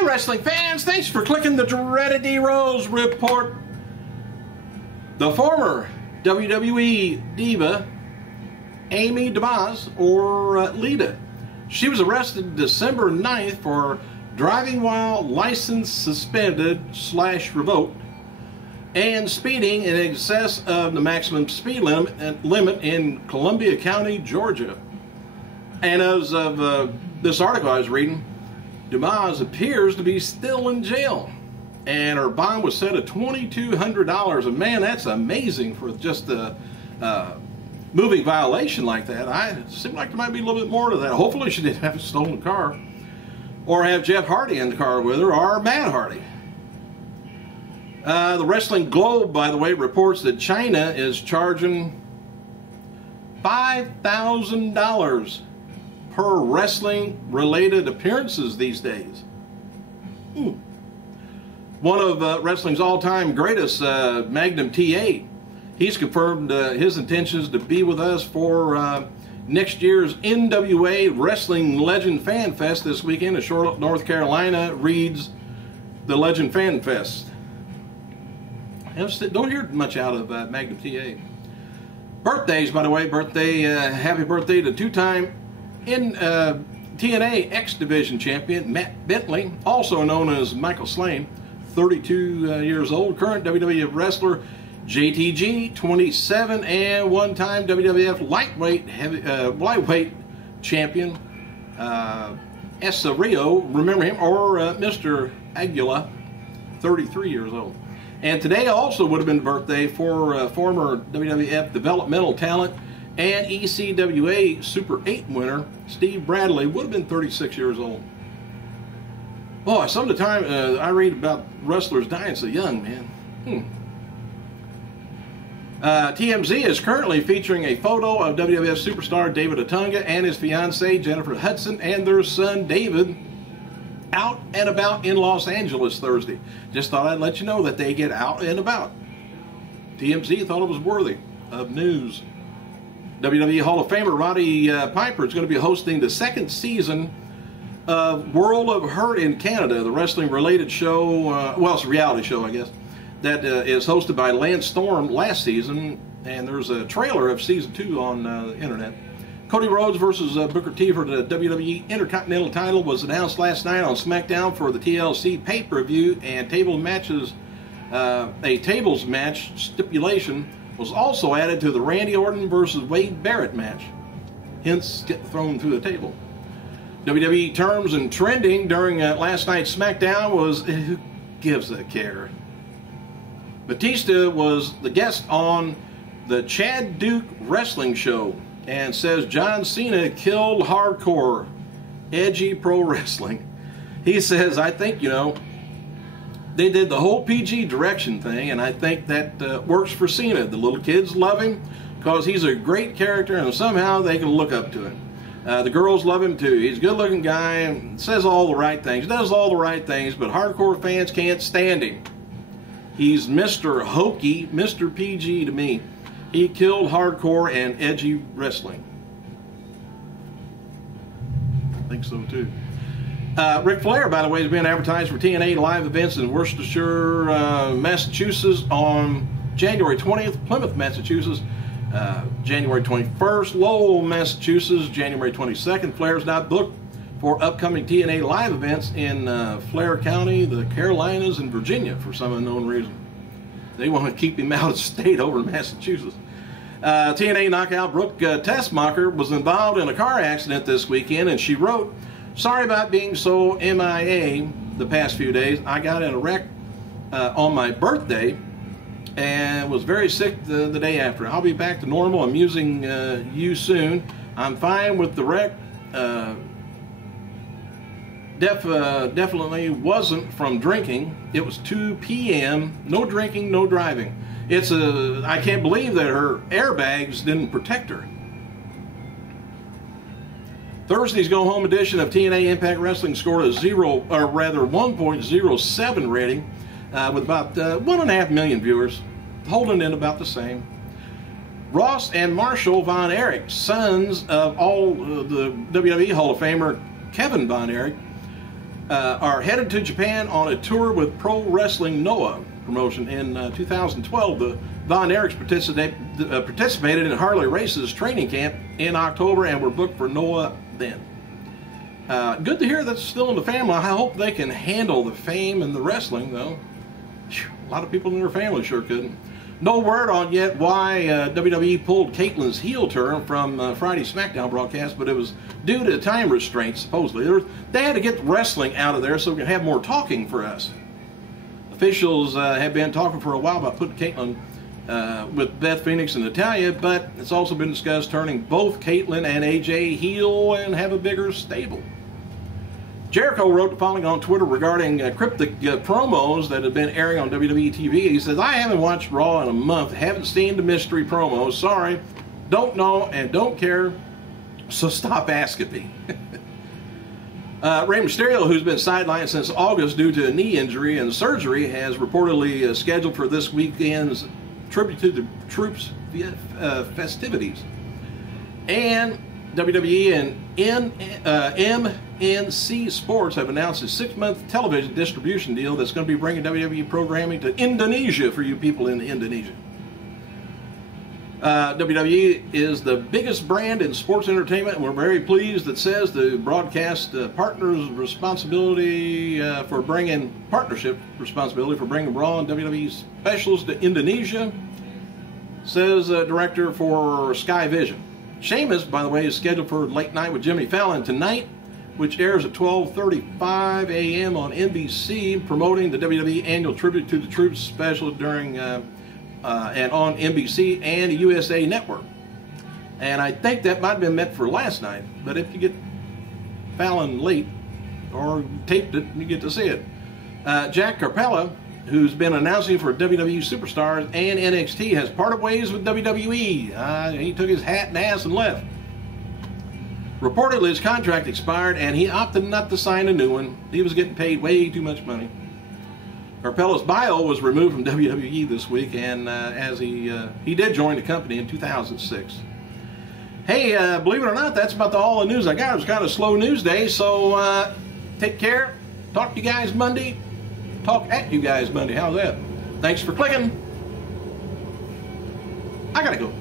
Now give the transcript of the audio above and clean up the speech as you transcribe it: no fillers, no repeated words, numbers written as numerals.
Hi wrestling fans, thanks for clicking the dreaded D-Rose report. The former WWE diva Amy DeMaz, or LITA. She was arrested December 9th for driving while license suspended / revoked and speeding in excess of the maximum speed limit in Columbia County, Georgia. And as of this article I was reading, DeMaz appears to be still in jail, and her bond was set at $2,200. And man, that's amazing for just a moving violation like that. It seemed like there might be a little bit more to that. Hopefully she didn't have a stolen car, or have Jeff Hardy in the car with her, or Matt Hardy. The Wrestling Globe, by the way, reports that China is charging $5,000 per wrestling-related appearances these days. One of wrestling's all-time greatest, Magnum TA, he's confirmed his intentions to be with us for next year's NWA Wrestling Legend Fan Fest this weekend in Charlotte, North Carolina. Reads the Legend Fan Fest. Don't hear much out of Magnum TA. Birthdays, by the way. Happy birthday to two-time TNA X Division champion Matt Bentley, also known as Michael Slane, 32 years old. Current WWF wrestler JTG, 27, and one-time WWF lightweight champion Essa Rio, remember him, or Mr. Aguila, 33 years old. And today also would have been birthday for former WWF developmental talent and ECWA Super 8 winner Steve Bradley, would have been 36 years old. Boy, some of the time I read about wrestlers dying so young, man. TMZ is currently featuring a photo of WWF superstar David Otunga and his fiancee Jennifer Hudson and their son David out and about in Los Angeles Thursday. Just thought I'd let you know that they get out and about. TMZ thought it was worthy of news. WWE Hall of Famer Roddy Piper is going to be hosting the second season of World of Hurt in Canada, the wrestling-related show, well, it's a reality show, I guess, that is hosted by Lance Storm last season, and there's a trailer of Season 2 on the internet. Cody Rhodes versus Booker T for the WWE Intercontinental title was announced last night on SmackDown for the TLC pay-per-view, and a tables match stipulation was also added to the Randy Orton versus Wade Barrett match, hence get thrown through the table. WWE terms and trending during last night's SmackDown was, who gives a care? Batista was the guest on the Chad Duke Wrestling Show and says John Cena killed hardcore, edgy pro wrestling. He says, I think, they did the whole PG direction thing, and I think that works for Cena. The little kids love him because he's a great character, and somehow they can look up to him. The girls love him too. He's a good-looking guy and says all the right things, does all the right things, but hardcore fans can't stand him. He's Mr. Hokey, Mr. PG to me. He killed hardcore and edgy wrestling. I think so too. Ric Flair, by the way, is being advertised for TNA live events in Worcestershire, Massachusetts on January 20th, Plymouth, Massachusetts, January 21st, Lowell, Massachusetts, January 22nd. Flair's not booked for upcoming TNA live events in Flair County, the Carolinas, and Virginia for some unknown reason. They want to keep him out of state over in Massachusetts. TNA knockout Brooke Tessmacher was involved in a car accident this weekend, and she wrote, "Sorry about being so MIA the past few days. I got in a wreck on my birthday and was very sick the day after. I'll be back to normal. I'm using you soon. I'm fine with the wreck. Definitely wasn't from drinking. It was 2 p.m. No drinking, no driving. I can't believe that her airbags didn't protect her." Thursday's go-home edition of TNA Impact Wrestling scored a 1.07 rating with about 1.5 million viewers, holding in about the same. Ross and Marshall Von Erich, sons of the WWE Hall of Famer Kevin Von Erich, are headed to Japan on a tour with Pro Wrestling Noah promotion. In 2012, the Von Erichs participated in Harley Race's training camp in October and were booked for Noah then. Good to hear that's still in the family. I hope they can handle the fame and the wrestling, though. A lot of people in their family sure couldn't. No word on yet why WWE pulled Caitlin's heel turn from Friday's SmackDown broadcast, but it was due to time restraints, supposedly. They had to get wrestling out of there so we can have more talking for us. Officials have been talking for a while about putting Caitlin with Beth Phoenix and Natalya, but it's also been discussed turning both Caitlin and AJ heel and have a bigger stable. Jericho wrote the following on Twitter regarding cryptic promos that have been airing on WWE TV. He says, "I haven't watched Raw in a month, haven't seen the mystery promos, sorry, don't know and don't care, so stop asking me." Rey Mysterio, who's been sidelined since August due to a knee injury and surgery, has reportedly scheduled for this weekend's Tribute to the Troops festivities. And WWE and MNC Sports have announced a 6-month television distribution deal that's going to be bringing WWE programming to Indonesia for you people in Indonesia. WWE is the biggest brand in sports entertainment, and we're very pleased that says the broadcast partnership responsibility for bringing Raw and WWE specials to Indonesia, says director for Sky Vision. Sheamus, by the way, is scheduled for Late Night with Jimmy Fallon tonight, which airs at 12:35 a.m. on NBC, promoting the WWE annual Tribute to the Troops special during and on NBC and the USA Network. And I think that might have been meant for last night, but if you get Fallon late or taped it, you get to see it. Jack Carpella, who's been announcing for WWE Superstars and NXT, has parted ways with WWE. He took his hat and ass and left. Reportedly, his contract expired and he opted not to sign a new one. He was getting paid way too much money. Carpella's bio was removed from WWE this week, and as he did join the company in 2006. Hey, believe it or not, that's about all the news I got. It was kind of a slow news day, so take care. Talk to you guys Monday. Talk at you guys Monday. How's that? Thanks for clicking. I gotta go.